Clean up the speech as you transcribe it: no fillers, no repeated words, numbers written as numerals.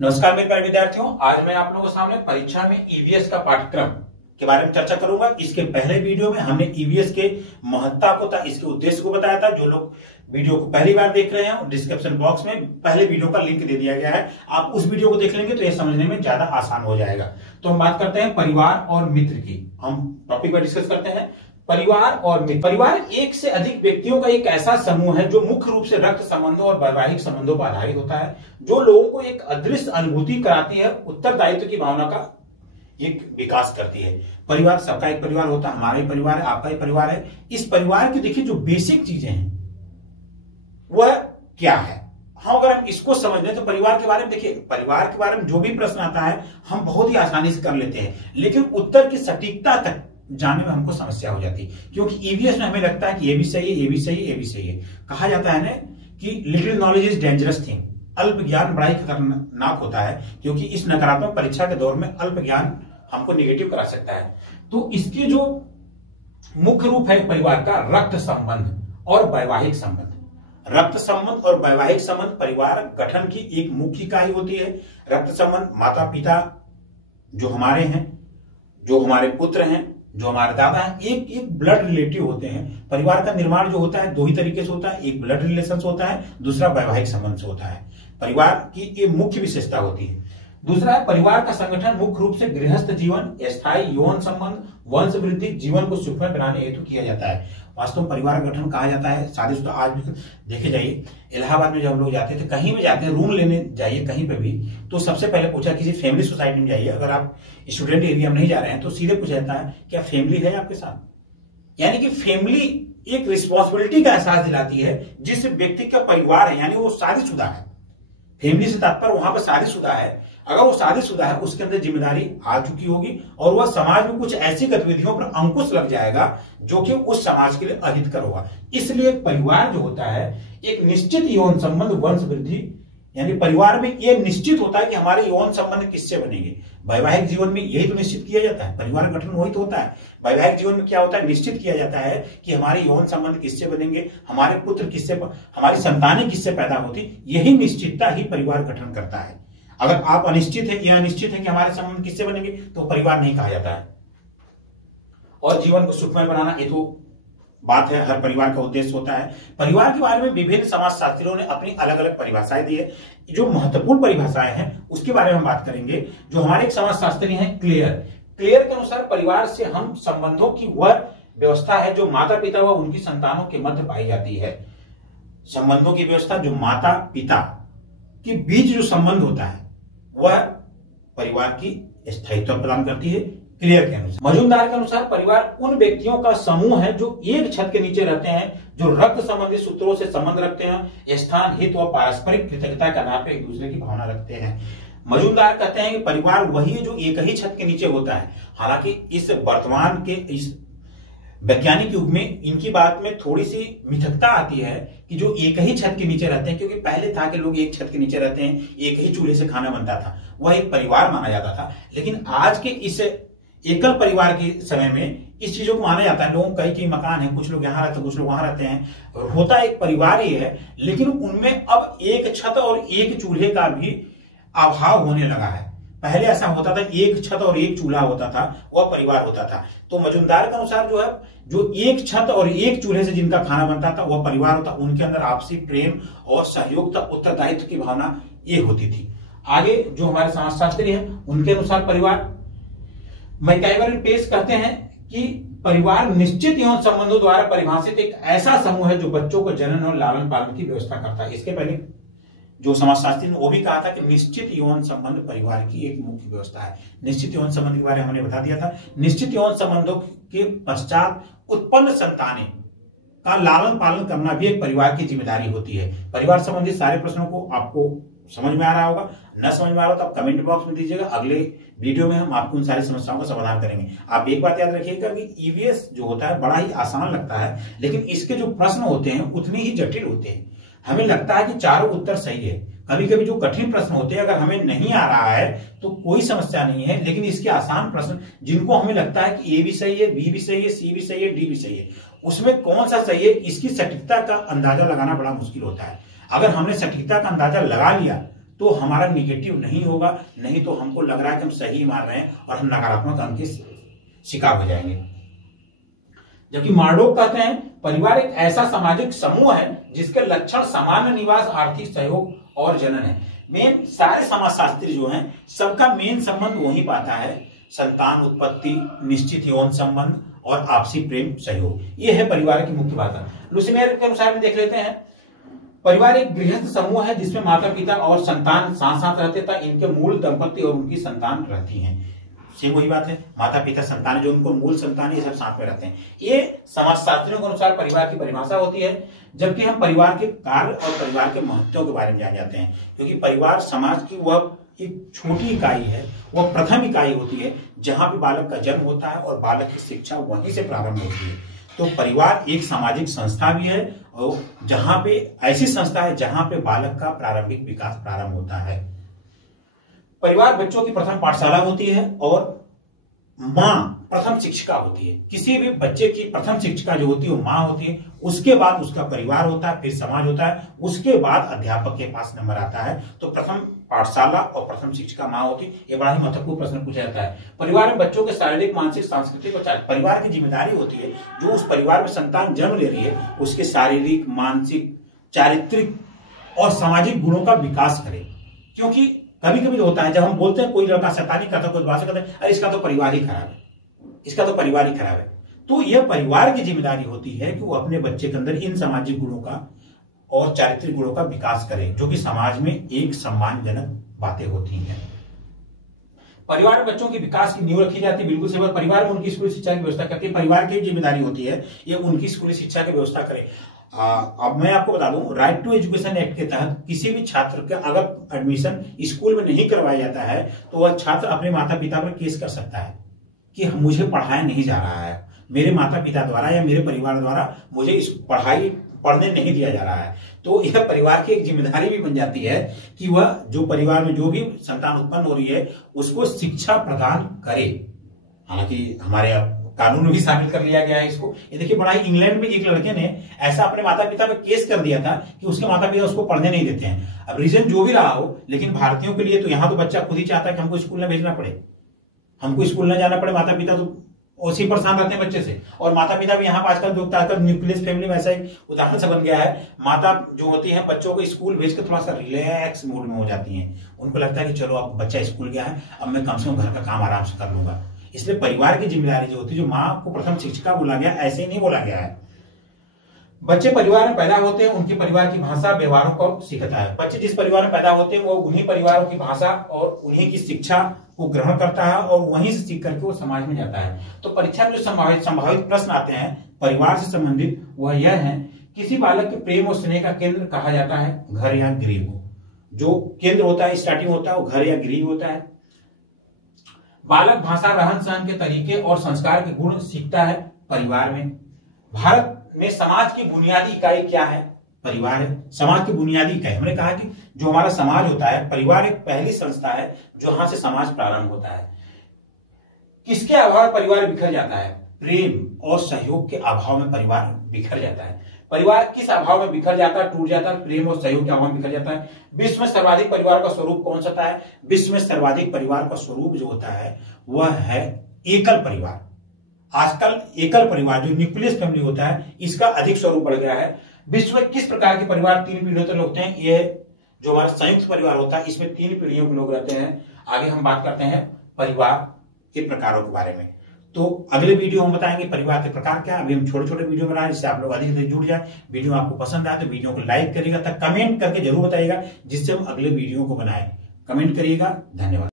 नमस्कार मेरे प्यारे विद्यार्थियों, आज मैं आप लोगों के सामने परीक्षा में ईवीएस का पाठ्यक्रम के बारे में चर्चा करूंगा। इसके पहले वीडियो में हमने ईवीएस के महत्ता को इसके उद्देश्य को बताया था। जो लोग वीडियो को पहली बार देख रहे हैं, डिस्क्रिप्शन बॉक्स में पहले वीडियो का लिंक दे दिया गया है, आप उस वीडियो को देख लेंगे तो यह समझने में ज्यादा आसान हो जाएगा। तो हम बात करते हैं परिवार और मित्र की। हम टॉपिक पर डिस्कस करते हैं परिवार और मित्र। परिवार एक से अधिक व्यक्तियों का एक ऐसा समूह है जो मुख्य रूप से रक्त संबंधों और वैवाहिक संबंधों पर आधारित होता है, जो लोगों को एक अदृश्य अनुभूति कराती है, उत्तरदायित्व की भावना का एक विकास करती है। परिवार सबका एक परिवार होता है, हमारा ही परिवार है, आपका ही परिवार है। इस परिवार की देखिए जो बेसिक चीजें हैं वह क्या है। हाँ, अगर हम इसको समझ लें तो परिवार के बारे में देखिए, परिवार के बारे में जो भी प्रश्न आता है हम बहुत ही आसानी से कर लेते हैं, लेकिन उत्तर की सटीकता तक जानने में हमको समस्या हो जाती है, क्योंकि ईवीएस में हमें लगता है कि ये भी सही है, ये भी सही है, ये भी सही है। कहा जाता है ना कि little knowledge is dangerous thing, अल्प ज्ञान बड़ा ही खतरनाक होता है, क्योंकि इस नकारात्मक परीक्षा के दौर में अल्प ज्ञान हमको निगेटिव करा सकता है। तो इसके जो मुख्य रूप है परिवार का, रक्त संबंध और वैवाहिक संबंध। रक्त संबंध और वैवाहिक संबंध परिवार गठन की एक मुख्य इकाई होती है। रक्त संबंध माता पिता जो हमारे हैं, जो हमारे पुत्र हैं, जो हमारे दादा हैं, एक एक ब्लड रिलेटिव होते हैं। परिवार का निर्माण जो होता है दो ही तरीके से होता है, एक ब्लड रिलेशन से होता है, दूसरा वैवाहिक संबंध से होता है। परिवार की ये मुख्य विशेषता होती है। दूसरा है परिवार का संगठन मुख्य रूप से गृहस्थ जीवन, स्थायी यौन संबंध, वंश वृद्धि, जीवन को सुखमय बनाने हेतु किया जाता है। वास्तव में परिवार गठन कहा जाता है शादीशुदा। आज भी देखे जाइए, इलाहाबाद में जब हम लोग जाते थे, कहीं भी जाते हैं, रूम लेने जाइए कहीं पे भी, तो सबसे पहले पूछा किसी फैमिली सोसाइटी में जाइए, अगर आप स्टूडेंट एरिया में नहीं जा रहे हैं तो सीधे पूछा जाता है क्या फैमिली है आपके साथ। यानी कि फैमिली एक रिस्पॉन्सिबिलिटी का एहसास दिलाती है। जिस व्यक्ति का परिवार है यानी वो शादीशुदा है, फैमिली से तात्पर्य वहां पर शादीशुदा है, अगर वो शादीशुदा है उसके अंदर जिम्मेदारी आ चुकी होगी और वह समाज में कुछ ऐसी गतिविधियों पर अंकुश लग जाएगा जो कि उस समाज के लिए अहितकर होगा। इसलिए परिवार जो होता है एक निश्चित यौन संबंध, वंश वृद्धि, यानी परिवार में यह निश्चित होता है कि हमारे यौन संबंध किससे बनेंगे। वैवाहिक जीवन में यही तो निश्चित किया जाता है, परिवार गठन वही तो होता है। वैवाहिक जीवन में क्या होता है, निश्चित किया जाता है कि हमारे यौन संबंध किससे बनेंगे, हमारे पुत्र किससे, हमारी संतानें किससे पैदा होती। यही निश्चितता ही परिवार गठन करता है। अगर आप अनिश्चित है या अनिश्चित है कि हमारे संबंध किससे बनेंगे तो परिवार नहीं कहा जाता है। और जीवन को सुखमय बनाना ये तो बात है, हर परिवार का उद्देश्य होता है। परिवार के बारे में विभिन्न समाजशास्त्रियों ने अपनी अलग अलग परिभाषाएं दी है। जो महत्वपूर्ण परिभाषाएं हैं उसके बारे में हम बात करेंगे। जो हमारे एक समाजशास्त्री हैं क्लेयर के अनुसार परिवार से हम संबंधों की वह व्यवस्था है जो माता पिता व उनकी संतानों के मध्य पाई जाती है। संबंधों की व्यवस्था जो माता पिता के बीच जो संबंध होता है वह परिवार की स्थायित्व प्रदान करती है। क्लियर के अनुसार, मजूमदार के अनुसार परिवार उन व्यक्तियों का समूह है जो एक छत के नीचे रहते हैं, जो रक्त संबंधी सूत्रों से संबंध रखते हैं, स्थान हित व पारस्परिक कृतज्ञता के नाते एक दूसरे की भावना रखते हैं। मजूमदार कहते हैं कि परिवार वही है जो एक ही छत के नीचे होता है। हालांकि इस वर्तमान के इस वैज्ञानिक युग में इनकी बात में थोड़ी सी मिथकता आती है कि जो एक ही छत के नीचे रहते हैं, क्योंकि पहले था कि लोग एक छत के नीचे रहते हैं, एक ही चूल्हे से खाना बनता था, वह एक परिवार माना जाता था। लेकिन आज के इस एकल परिवार के समय में इस चीजों को माना जाता है। लोगों कई कई मकान है, कुछ लोग यहाँ रहते हैं, कुछ लोग वहां रहते हैं, होता एक परिवार ही है, लेकिन उनमें अब एक छत और एक चूल्हे का भी अभाव होने लगा है। पहले ऐसा होता था, एक छत और एक चूल्हा होता था, वह परिवार होता था। तो मजूमदार के अनुसार जो है, जो एक छत और एक चूल्हे से जिनका खाना बनता था वह परिवार होता, उनके अंदर आपसी प्रेम और सहयोग, उत्तरदायित्व की भावना ये होती थी। आगे जो हमारे समाजशास्त्री हैं उनके अनुसार परिवार, मैकाइवर पेश कहते हैं कि परिवार निश्चित यौन संबंधों द्वारा परिभाषित एक ऐसा समूह है जो बच्चों को जनन और लालन पालन की व्यवस्था करता है। इसके पहले जो समाजशास्त्री ने वो भी कहा था कि निश्चित यौन संबंध परिवार की एक मुख्य व्यवस्था है। निश्चित यौन संबंध के बारे में हमने बता दिया था। निश्चित यौन संबंधों के पश्चात उत्पन्न संतानें का लालन पालन करना भी एक परिवार की जिम्मेदारी होती है। परिवार संबंधी सारे प्रश्नों को आपको समझ में आ रहा होगा, न समझ में आ रहा तो आप कमेंट बॉक्स में दीजिएगा, अगले वीडियो में हम आपको उन सारी समस्याओं का समाधान करेंगे। आप एक बात याद रखिएगा कि ईवीएस जो होता है बड़ा ही आसान लगता है, लेकिन इसके जो प्रश्न होते हैं उतने ही जटिल होते हैं। हमें लगता है कि चारों उत्तर सही है, कभी कभी जो कठिन प्रश्न होते हैं अगर हमें नहीं आ रहा है तो कोई समस्या नहीं है, लेकिन इसके आसान प्रश्न जिनको हमें लगता है कि ए भी सही है, बी भी सही है, सी भी सही है, डी भी सही है, उसमें कौन सा सही है इसकी सटीकता का अंदाजा लगाना बड़ा मुश्किल होता है। अगर हमने सटीकता का अंदाजा लगा लिया तो हमारा निगेटिव नहीं होगा, नहीं तो हमको लग रहा है कि हम सही मार रहे हैं और हम नकारात्मक अंक के शिकार हो जाएंगे। जबकि मार्डोक कहते हैं परिवार एक ऐसा सामाजिक समूह है जिसके लक्षण सामान्य निवास, आर्थिक सहयोग और जनन है। मेन सारे समाजशास्त्री जो हैं सबका मेन संबंध वही पाता है, संतान उत्पत्ति, निश्चित यौन संबंध और आपसी प्रेम सहयोग। ये है परिवार की मुख्य बात। लुसिमेर के अनुसार में देख लेते हैं, परिवार एक गृहस्थ समूह है जिसमें माता पिता और संतान साथ साथ रहते तथा इनके मूल दंपति और उनकी संतान रहती हैं। सेम वही बात है, माता पिता संतान जो उनको मूल संतान ये सब साथ में रहते हैं। ये समाजशास्त्रियों के अनुसार परिवार की परिभाषा होती है। जबकि हम परिवार के कार्य और परिवार के महत्व के बारे में जान जाते हैं, क्योंकि परिवार समाज की वह एक छोटी इकाई है, वह प्रथम इकाई होती है जहां पे बालक का जन्म होता है और बालक की शिक्षा वहीं से प्रारंभ होती है। तो परिवार एक सामाजिक संस्था भी है और जहां पे ऐसी संस्था है जहां पे बालक का प्रारंभिक विकास प्रारंभ होता है। परिवार बच्चों की प्रथम पाठशाला होती है और माँ प्रथम शिक्षिका होती है। किसी भी बच्चे की प्रथम शिक्षिका जो होती है वो माँ होती है, उसके बाद उसका परिवार होता है, फिर समाज होता है, उसके बाद अध्यापक के पास नंबर आता है। तो प्रथम पाठशाला और प्रथम शिक्षिका माँ होती है। ये बड़ा ही महत्वपूर्ण प्रश्न पूछा जाता है। परिवार में बच्चों के शारीरिक, मानसिक, सांस्कृतिक और परिवार की जिम्मेदारी होती है जो उस परिवार में संतान जन्म ले रही है उसके शारीरिक, मानसिक, चारित्रिक और सामाजिक गुणों का विकास करे। क्योंकि कभी कभी होता है जब हम बोलते हैं कोई लड़का शैतानी करता है, कोई भाषा करता है, अरे इसका तो परिवार ही खराब है, इसका तो परिवार ही खराब है। तो यह परिवार की जिम्मेदारी होती है कि वो अपने बच्चे के अंदर इन सामाजिक गुणों का और चारित्रिक गुणों का विकास करें, जो कि समाज में एक सम्मानजनक बातें होती हैं। परिवार में बच्चों के विकास की नींव रखी जाती है, बिल्कुल सही बात। परिवार में उनकी स्कूली शिक्षा की व्यवस्था करती है, परिवार की जिम्मेदारी होती है ये उनकी स्कूली शिक्षा की व्यवस्था करे। अब मैं आपको बता दूं, राइट टू एजुकेशन एक्ट के तहत किसी भी छात्र का अगर एडमिशन स्कूल में नहीं करवाया जाता है तो वह छात्र अपने माता पिता पर केस कर सकता है कि मुझे पढ़ाया नहीं जा रहा है, मेरे माता पिता द्वारा या मेरे परिवार द्वारा मुझे इस पढ़ने नहीं दिया जा रहा है। तो यह परिवार की एक जिम्मेदारी भी बन जाती है कि वह जो परिवार में जो भी संतान उत्पन्न हो रही है उसको शिक्षा प्रदान करे। हालांकि हमारे कानून में भी शामिल कर लिया गया है इसको। ये देखिए, बड़ा ही इंग्लैंड में एक लड़के ने ऐसा अपने माता पिता पे केस कर दिया था कि उसके माता पिता उसको पढ़ने नहीं देते हैं। अब रीजन जो भी रहा हो, लेकिन भारतीयों के लिए तो यहाँ तो बच्चा खुद ही चाहता है कि हमको स्कूल न भेजना पड़े, हमको स्कूल न जाना पड़े। माता पिता तो उसी परेशान रहते हैं बच्चे से। और माता पिता भी यहाँ आजकल जो न्यूक्लियस फैमिली में ऐसा एक उदाहरण से बन गया है, माता जो होती है बच्चों को स्कूल भेज कर थोड़ा सा रिलैक्स मूड में हो जाती है। उनको लगता है कि चलो अब बच्चा स्कूल गया है, अब मैं कम से कम घर का काम आराम से कर लूंगा। इसलिए परिवार की जिम्मेदारी जो होती है, जो माँ को प्रथम शिक्षिका बोला गया, ऐसे ही नहीं बोला गया है। बच्चे परिवार में पैदा होते हैं, उनके परिवार की भाषा व्यवहारों को सीखता है। बच्चे जिस परिवार में पैदा होते हैं वो उन्हीं परिवारों की भाषा और उन्हीं की शिक्षा को ग्रहण करता है और वहीं से सीख करके वो समाज में जाता है। तो परीक्षा में जो संभावित प्रश्न आते हैं परिवार से संबंधित, वह यह है, किसी बालक के प्रेम और स्नेह का केंद्र कहा जाता है घर या गृह को। जो केंद्र होता है, स्टार्टिंग होता है, वो घर या गृह होता है। बालक भाषा, रहन सहन के तरीके और संस्कार के गुण सीखता है परिवार में। भारत में समाज की बुनियादी इकाई क्या है? परिवार है। समाज की बुनियादी इकाई, हमने कहा कि जो हमारा समाज होता है, परिवार एक पहली संस्था है जहां से समाज प्रारंभ होता है। किसके अभाव परिवार बिखर जाता है? प्रेम और सहयोग के अभाव में परिवार बिखर जाता है। परिवार किस अभाव में बिखर जाता है, टूट जाता है? प्रेम और सहयोग के अभाव में बिखर जाता है। विश्व में सर्वाधिक परिवार का स्वरूप कौन सा है? विश्व में सर्वाधिक परिवार का स्वरूप जो होता है वह है एकल परिवार। आजकल एकल परिवार जो न्यूक्लियस फैमिली होता है, इसका अधिक स्वरूप बढ़ गया है। विश्व में किस प्रकार के परिवार 3 पीढ़ियों तक होते हैं? ये जो हमारा संयुक्त परिवार होता है, इसमें 3 पीढ़ियों के लोग रहते हैं। आगे हम बात करते हैं परिवार के प्रकारों के बारे में। तो अगले वीडियो हम बताएंगे परिवार के प्रकार क्या। अभी हम छोटे छोटे वीडियो बना रहे हैं जिससे आप लोग अधिक से अधिक जुड़ जाए। वीडियो आपको पसंद आए तो वीडियो को लाइक करिएगा, तक कमेंट करके जरूर बताइएगा जिससे हम अगले वीडियो को बनाएं। कमेंट करिएगा। धन्यवाद।